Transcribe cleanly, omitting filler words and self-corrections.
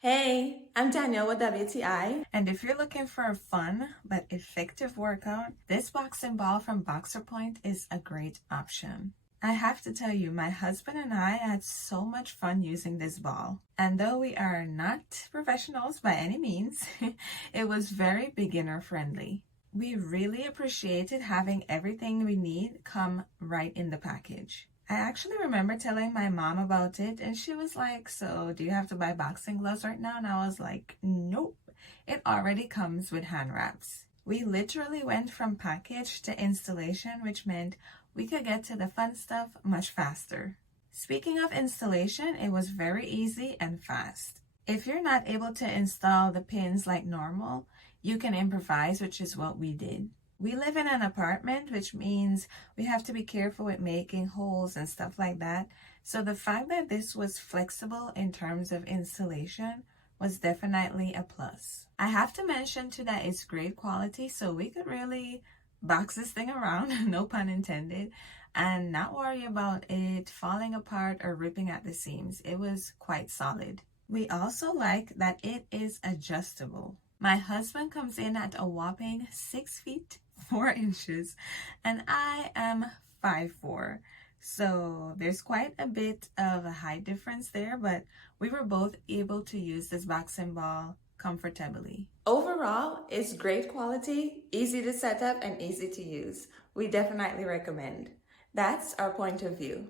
Hey, I'm Danielle with WTI. And if you're looking for a fun but effective workout, this boxing ball from Boxerpoint is a great option. I have to tell you, my husband and I had so much fun using this ball. And though we are not professionals by any means, it was very beginner friendly. We really appreciated having everything we need come right in the package. I actually remember telling my mom about it, and she was like, "So, do you have to buy boxing gloves right now?" And I was like, "Nope, it already comes with hand wraps." We literally went from package to installation, which meant we could get to the fun stuff much faster. Speaking of installation, it was very easy and fast. If you're not able to install the pins like normal, you can improvise, which is what we did. We live in an apartment, which means we have to be careful with making holes and stuff like that. So the fact that this was flexible in terms of installation was definitely a plus. I have to mention too that it's great quality, so we could really box this thing around, no pun intended, and not worry about it falling apart or ripping at the seams. It was quite solid. We also like that it is adjustable. My husband comes in at a whopping 6 feet 4 inches, and I am 5'4". So there's quite a bit of a height difference there, but we were both able to use this boxing ball comfortably. Overall, it's great quality, easy to set up, and easy to use. We definitely recommend. That's our point of view.